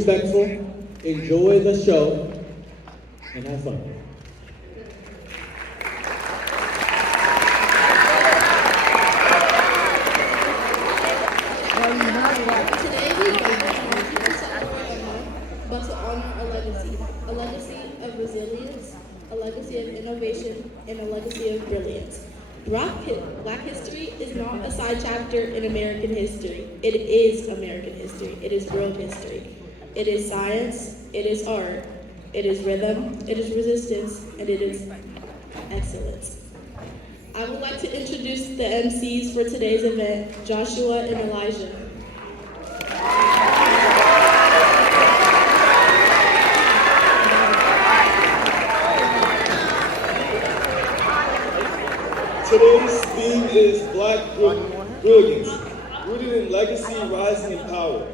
respectful, enjoy the show, and have fun. Today we gather here to celebrate a month, but to honor a legacy of resilience, a legacy of innovation, and a legacy of brilliance. Black history is not a side chapter in American history. It is American history. It is world history. It is science. It is art. It is rhythm. It is resistance. And it is excellence. I would like to introduce the MCs for today's event, Joshua and Elijah. Today's theme is Black Brilliance, rooted in legacy, rising in power.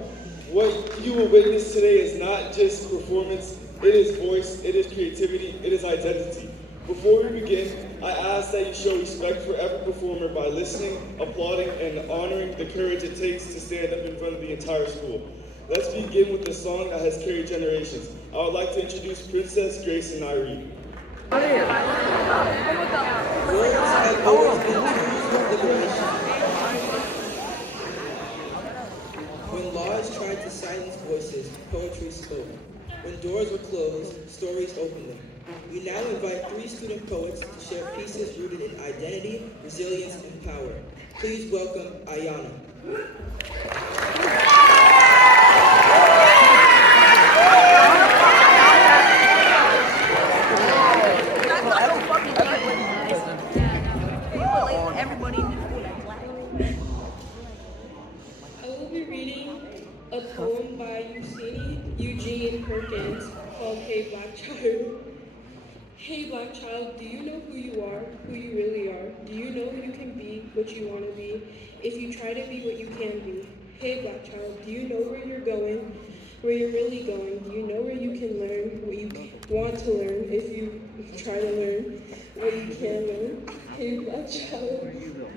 What you will witness today is not just performance, it is voice, it is creativity, it is identity. Before we begin, I ask that you show respect for every performer by listening, applauding, and honoring the courage it takes to stand up in front of the entire school. Let's begin with the song that has carried generations. I would like to introduce Princess Grace and Irene. Words have always been tools of liberation. When laws tried to silence voices, poetry spoke. When doors were closed, stories opened them. We now invite 3 student poets to share pieces rooted in identity, resilience, and power. Please welcome Ayana. I will be reading a poem by Eugene Perkins called Hey Black Child. Hey Black child, do you know who you are, who you really are? Do you know you can be what you want to be if you try to be what you can be? Hey Black child, do you know where you're going, where you're really going? Do you know where you can learn what you want to learn if you try to learn what you can learn? Hey Black child,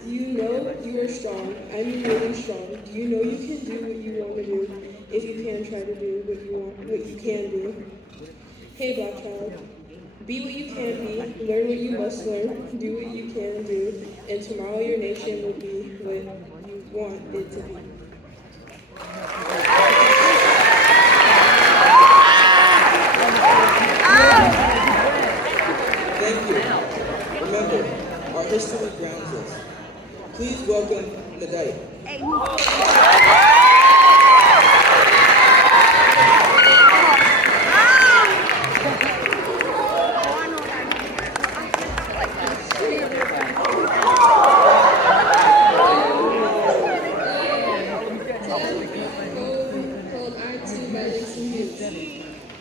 do you know you are strong? I mean really strong. Do you know you can do what you want to do if you can try to do what you can do? Hey Black child, be what you can be, learn what you must learn, do what you can do, and tomorrow your nation will be what you want it to be. Thank you. Remember, our history grounds us. Please welcome Nadai. Called I Too by Langston Hughes.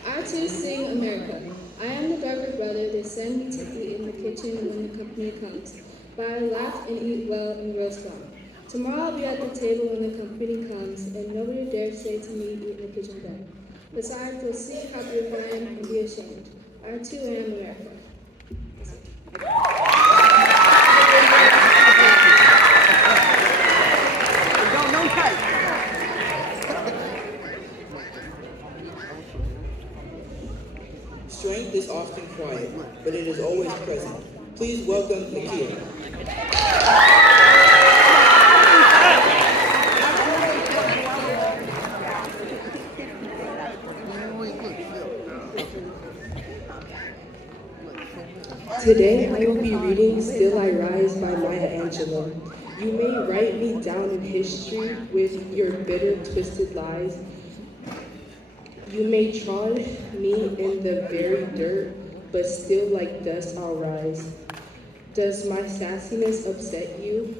I too sing America. I am the darker brother they send me to eat in the kitchen when the company comes. But I laugh and eat well and grow strong. Tomorrow I'll be at the table when the company comes, and nobody dare say to me, eat in the kitchen then. Besides, they'll see how beautiful I am and be ashamed. I too am America. Strength is often quiet, but it is always present. Please welcome Nakia. Today I will be reading Still I Rise by Maya Angelou. You may write me down in history with your bitter, twisted lies. You may trod me in the very dirt, but still like dust I'll rise. Does my sassiness upset you?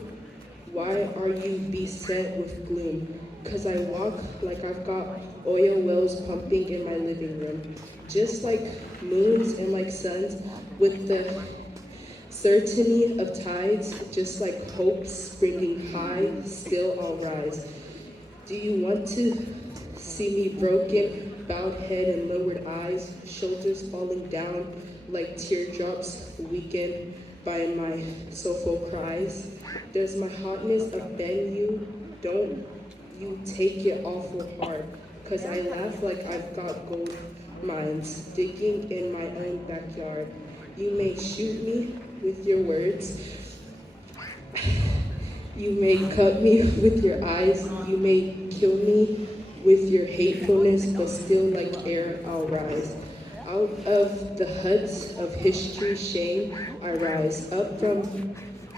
Why are you beset with gloom? 'Cause I walk like I've got oil wells pumping in my living room. Just like moons and like suns with the certainty of tides, just like hope springing high, still I'll rise. Do you want to see me broken, bowed head and lowered eyes, shoulders falling down like teardrops weakened by my soulful cries? Does my hotness offend you? Don't you take it awful hard, 'cause I laugh like I've got gold mines digging in my own backyard. You may shoot me with your words. You may cut me with your eyes. You may kill me with your hatefulness, but still like air I'll rise. Out of the huts of history's shame, I rise. Up from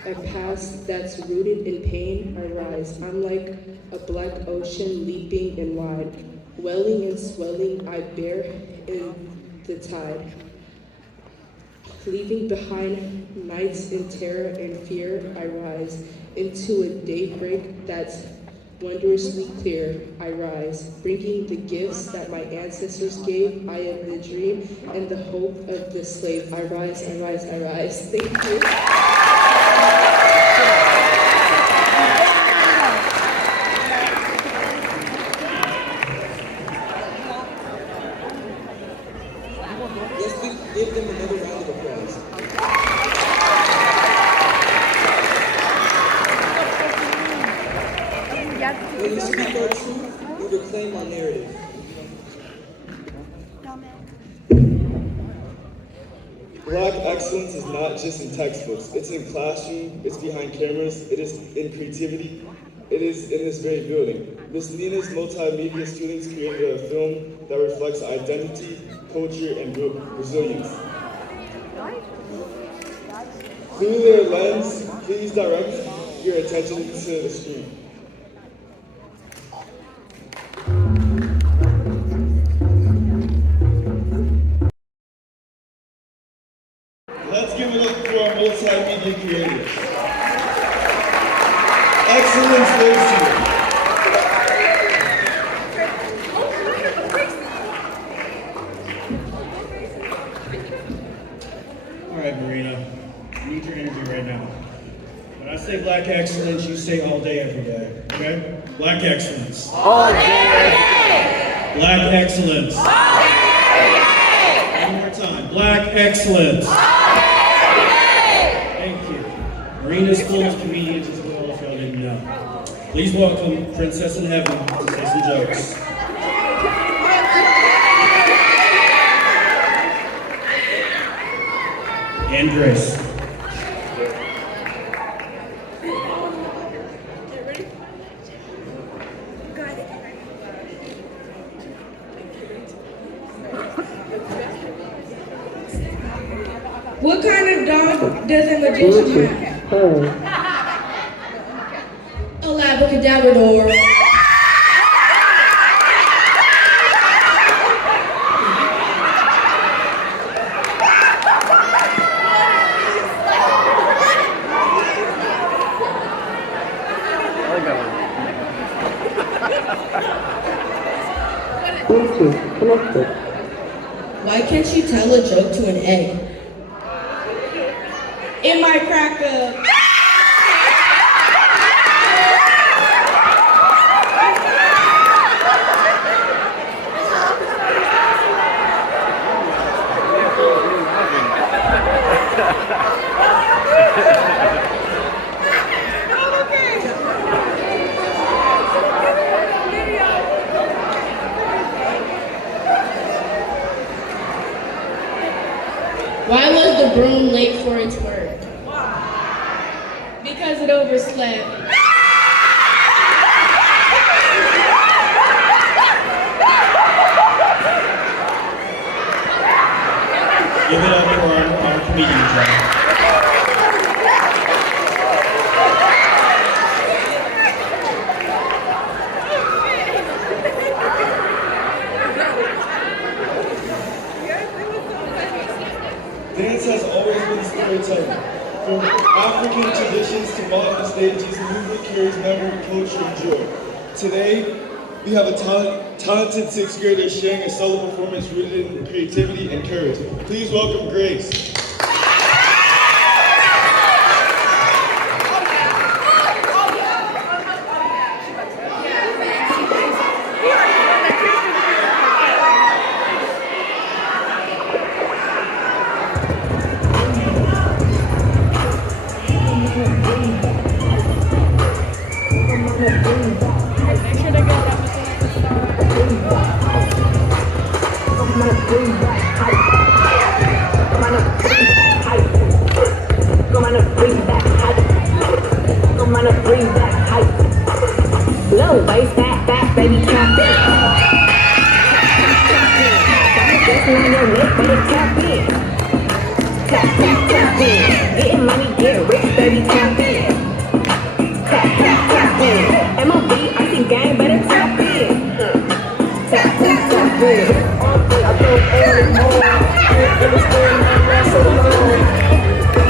a past that's rooted in pain, I rise. I'm like a black ocean leaping and wide. Welling and swelling, I bear in the tide. Leaving behind nights in terror and fear, I rise. Into a daybreak that's wondrously clear, I rise, bringing the gifts that my ancestors gave. I am the dream and the hope of the slave. I rise, I rise, I rise. Thank you. Let's give them another round of applause. When we speak our truth, we reclaim our narrative. Black excellence is not just in textbooks. It's in classroom, it's behind cameras, it is in creativity, it is in this very building. Miss Nina's multimedia students created a film that reflects identity, culture, and resilience. Through their lens, please direct your attention to the screen. Let's give it up for our multimedia creators. Excellence lives here. All right, Marina, I need your energy right now. When I say black excellence, you say all day, every day, okay? Black excellence. All day, every day. Black excellence. All day, every day. One more time. Black excellence. All day, every day. Thank you. Marina's full of comedians as well, if y'all didn't know. Please welcome Princess in Heaven to say some jokes. And Grace. What kind of dog does a magician have? A Labrador. Bluetooth connected. Why can't you tell a joke to an egg? It might crack up. Why was the broom late for its work? Because it overslept. Give it up for our comedian, John. Dance has always been storytelling. From African traditions to modern stages, movement carries memory, culture, and joy. Today, we have a talented sixth grader sharing a solo performance rooted in creativity and courage. Please welcome Grace. Make sure to get that. neck, better tap in. Tap, tap, tap in. Getting money, getting rich, baby, tap in. Tap, tap, tap in. MLB, I think gang, better tap in. Tap, tap, tap in. I go early morning. Can't understand my last so long.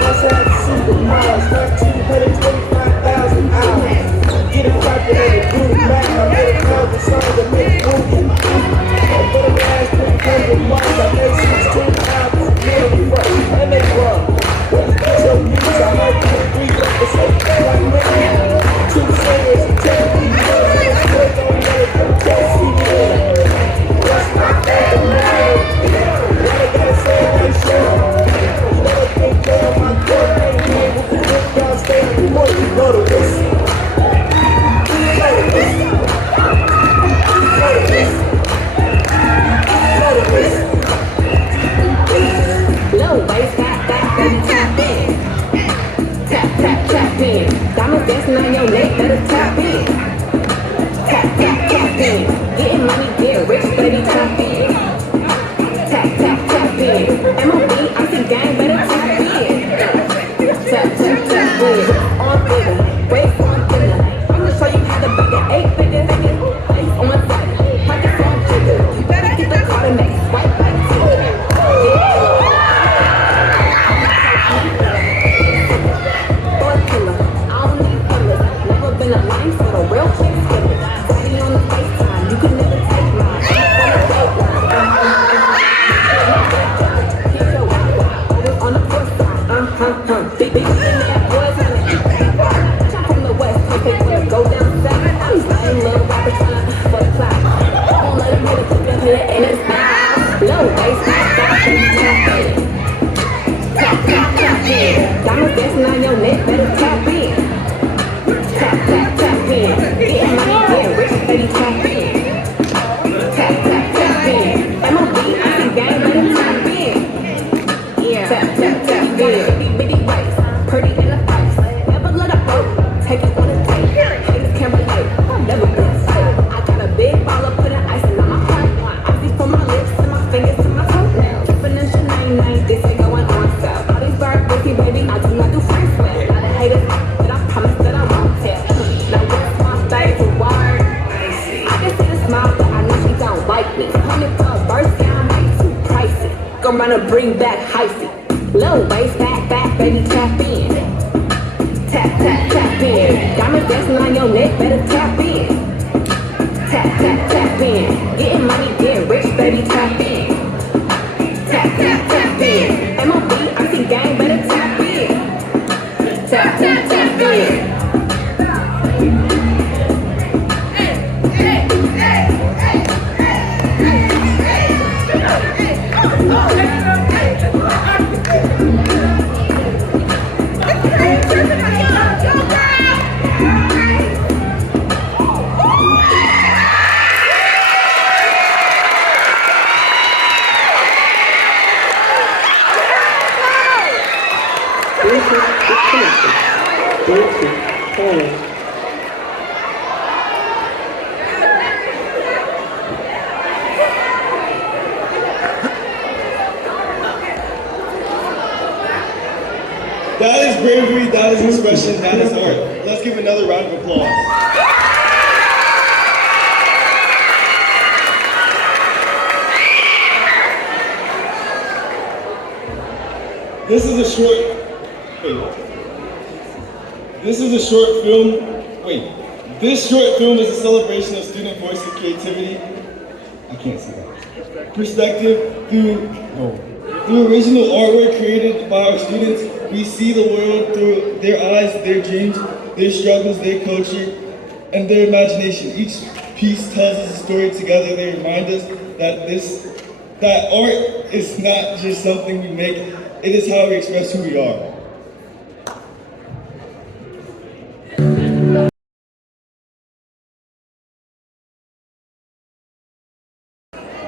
Must have supermodels, 1,325,000 hours. Get it poppin' in the group, man. I made a couple songs that make moving. For the last 300 months, I made 16 albums, really fresh, and they run. So music, I might be a 3 episodes, like me. 2 singers, 10 people, click on it, just see it. What's my favorite man? What I gotta say, like shit. What I think girl, my girl, ain't here with the good guys, stay on the morning, you go to this. Low waist, back, baby, tap in. Tap, tap, tap in. Diamonds dancing on your neck, better tap in. Tap, tap, tap in. Getting money, getting rich, baby, tap in. Tap, tap, tap in. MLB, I see gang, better tap in. Tap, tap, tap in. On figure, wait for a figure. I'm gonna show you how to buy the 8 figures. Face on my side, pockets on trigger. You better get the card and make it swipe like Tinder. Been a line for the real quick skipper. Daddy on the FaceTime, you could never take mine. Keep your always on the first side. Big in there, boys on it. Jump from the west, coast, they wanna go down south. I'm saying little rapper time for the clout. Don't let him get a clip in here and it's loud. Low bass, back, tap in. Tap, tap, tap in. Diamonds dancing on your neck, better tap in. Tap, tap, tap in. Getting money, getting rich, baby, tap in. Tap, tap, tap in. MLB, I see gang, better tap in. Yeah. Tap, tap, tap in. Bitty, bitty waist, pretty in the face. Never let her go, take it on a date. Haters can't relate, I've never been safe. I got a big baller, putting icing on my heart. Icy from my lips and my fingers to my toenails. Dripping in Chanel, this ain't going on sale. All these bird pussy, baby, I do not do friends with. Lot of haters, but I promise that I won't tell. Now what's my favorite word? I can see the smile, but I know she don't like me. 100 for a verse, yeah, I'm way too pricey. Gonna run bring back hyphy. Low waist, back, baby, tap in. Tap, tap, tap in. Diamonds dancing on your neck, better tap in. Tap, tap, tap in. Getting money, getting rich, baby, tap in. Tap, tap, tap in. MLB, I see gang, better tap in. Tap, tap, tap in. That is bravery, that is expression, that is art. Let's give another round of applause. This is a short film. This short film is a celebration of student voice and creativity. I can't see that. Perspective through original artwork created by our students. We see the world through their eyes, their dreams, their struggles, their culture, and their imagination. Each piece tells us a story together. They remind us that art is not just something we make, it is how we express who we are.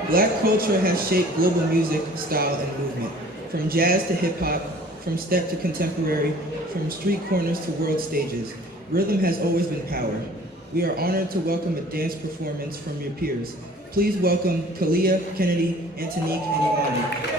Black culture has shaped global music, style, and movement. From jazz to hip-hop, from step to contemporary, from street corners to world stages. Rhythm has always been power. We are honored to welcome a dance performance from your peers. Please welcome Kalia, Kennedy, Antonique, and Imani.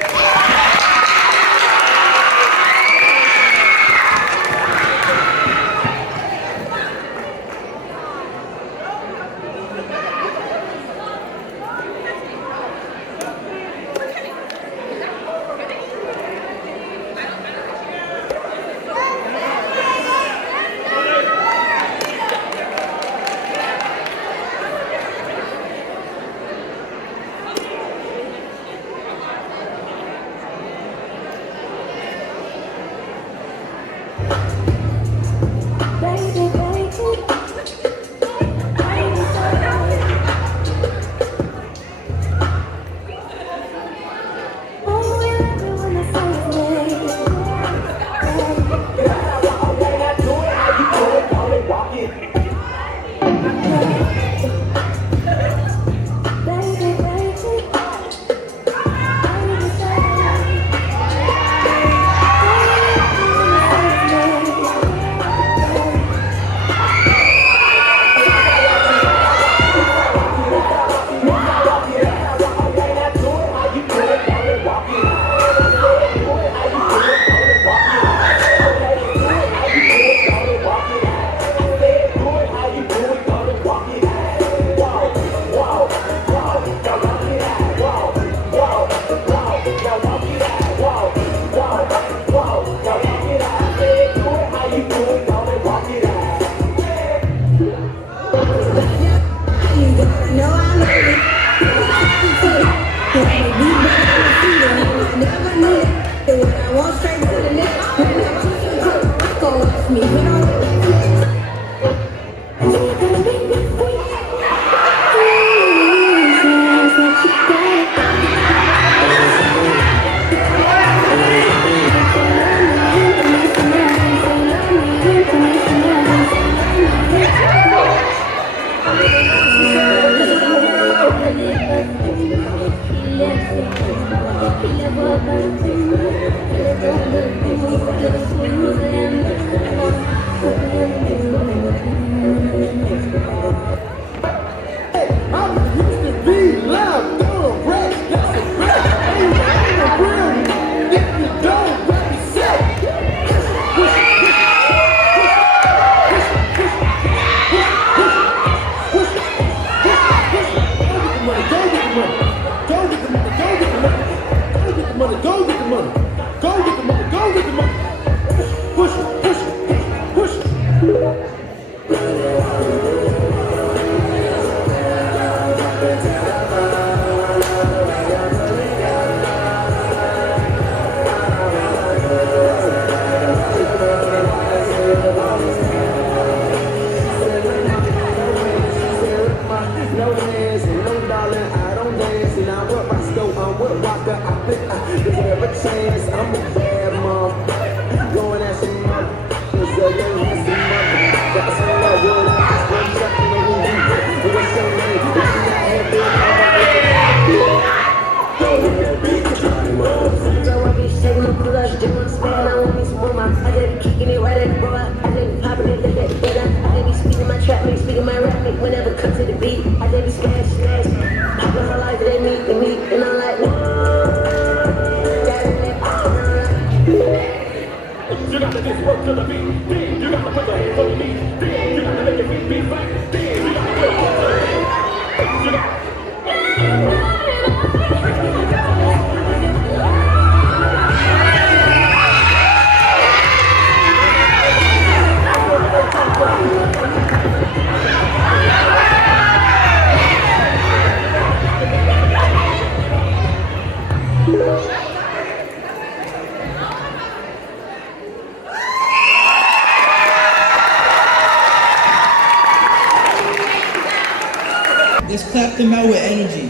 Let's clap them out with energy.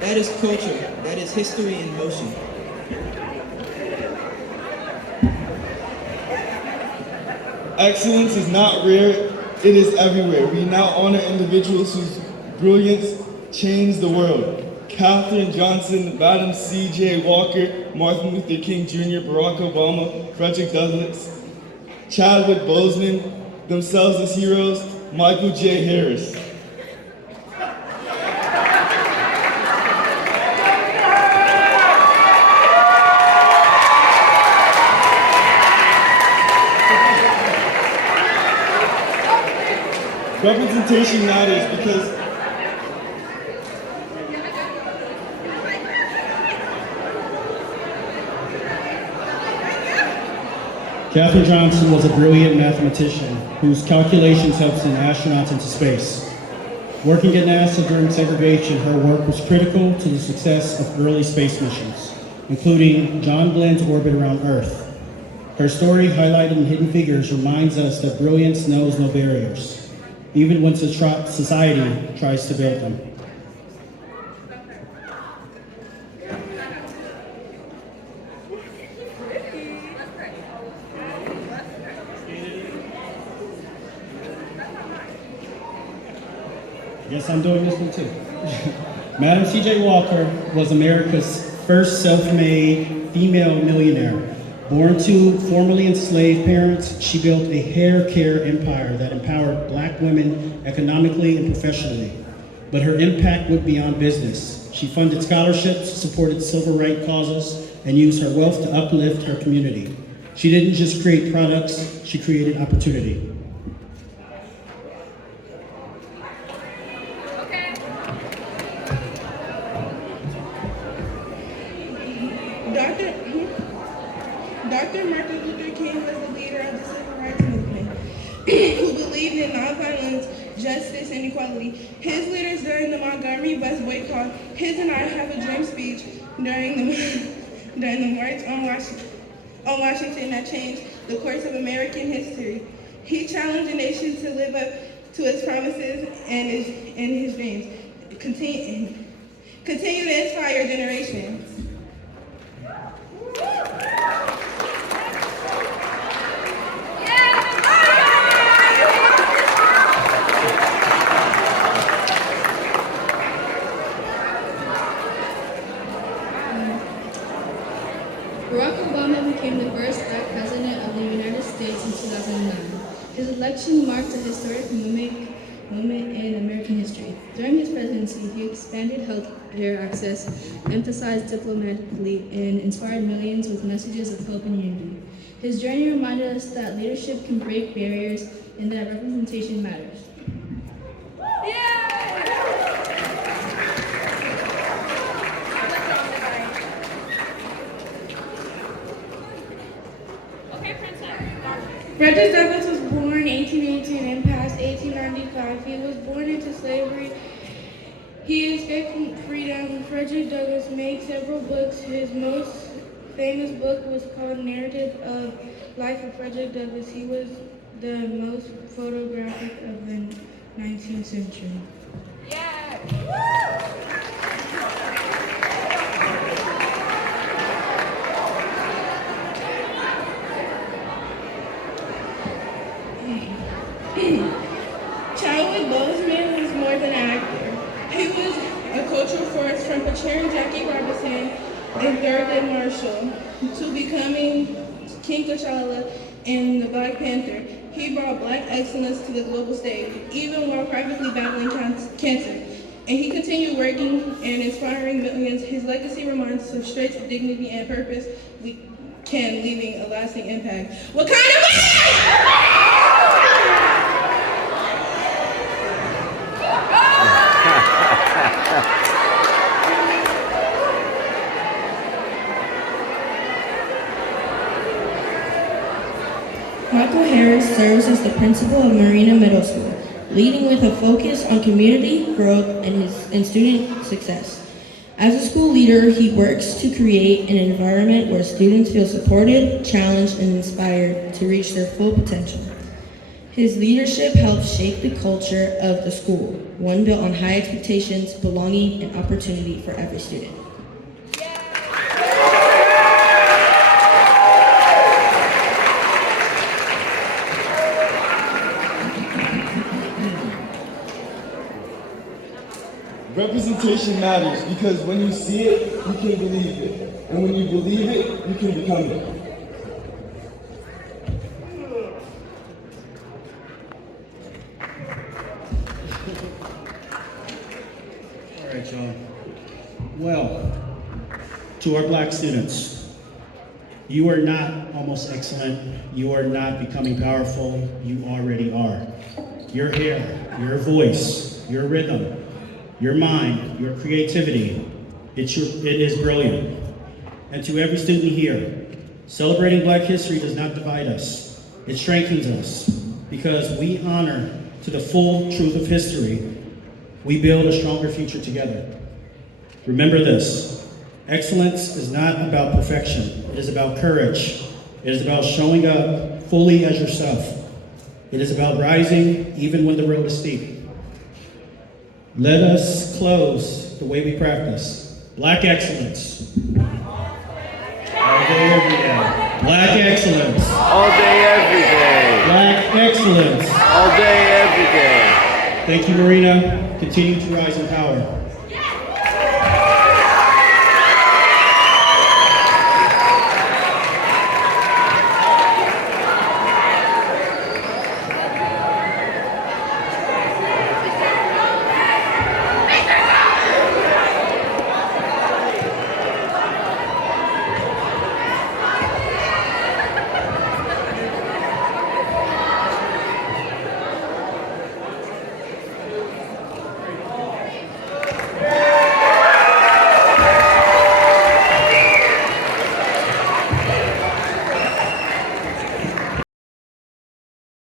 That is culture. That is history in motion. Excellence is not rare, it is everywhere. We now honor individuals whose brilliance changed the world. Katherine Johnson, Madam C.J. Walker, Martin Luther King Jr., Barack Obama, Frederick Douglass, Chadwick Boseman, themselves as heroes, Michael J. Harris. Representation matters because Katherine Johnson was a brilliant mathematician whose calculations helped send astronauts into space. Working at NASA during segregation, her work was critical to the success of early space missions, including John Glenn's orbit around Earth. Her story, highlighted in Hidden Figures, reminds us that brilliance knows no barriers, even when society tries to build them. Yes, I'm doing this one too. Madam C.J. Walker was America's first self-made female millionaire. Born to formerly enslaved parents, she built a hair care empire that empowered Black women economically and professionally. But her impact went beyond business. She funded scholarships, supported civil rights causes, and used her wealth to uplift her community. She didn't just create products, she created opportunity. Dr. Martin Luther King was the leader of the civil rights movement who believed in nonviolence, justice, and equality. His leaders during the Montgomery bus boycott, his and I Have a Dream speech during the March on Washington that changed the course of American history. He challenged the nation to live up to its promises and his dreams. Continue to inspire generations. Barack Obama became the first Black president of the United States in 2009. His election marked a historic moment in American history. During his presidency, he expanded health care access, emphasized diplomacy, and inspired millions with messages of hope and unity. His journey reminded us that leadership can break barriers and that representation matters. Frederick Douglass was born 1818 and passed 1895. He was born into slavery. He escaped from freedom. Frederick Douglass made several books. His most famous book was called Narrative of Life of Frederick Douglass. He was the most photographic of the 19th century. Chadwick Boseman was more than an actor. He was a cultural force from portraying Jackie Robinson and Thurgood Marshall to becoming King T'Challa in the Black Panther. He brought Black excellence to the global stage, even while privately battling cancer. And he continued working and inspiring millions. His legacy reminds us of strength, dignity, and purpose. We can, leaving a lasting impact. What kind of Michael Harris serves as the principal of Marina Middle School, leading with a focus on community growth and student success. As a school leader, he works to create an environment where students feel supported, challenged, and inspired to reach their full potential. His leadership helps shape the culture of the school, one built on high expectations, belonging, and opportunity for every student. Representation matters because when you see it, you can believe it. And when you believe it, you can become it. All right, y'all. Well, to our black students, you are not almost excellent. You are not becoming powerful. You already are. Your hair, your voice, your rhythm, your mind, your creativity, it is brilliant. And to every student here, celebrating Black history does not divide us. It strengthens us because we honor to the full truth of history. We build a stronger future together. Remember this, excellence is not about perfection. It is about courage. It is about showing up fully as yourself. It is about rising even when the road is steep. Let us close the way we practice. Black excellence. All day, every day. Black excellence. All day, every day. Black excellence. All day, every day. Thank you, Marina. Continue to rise in power.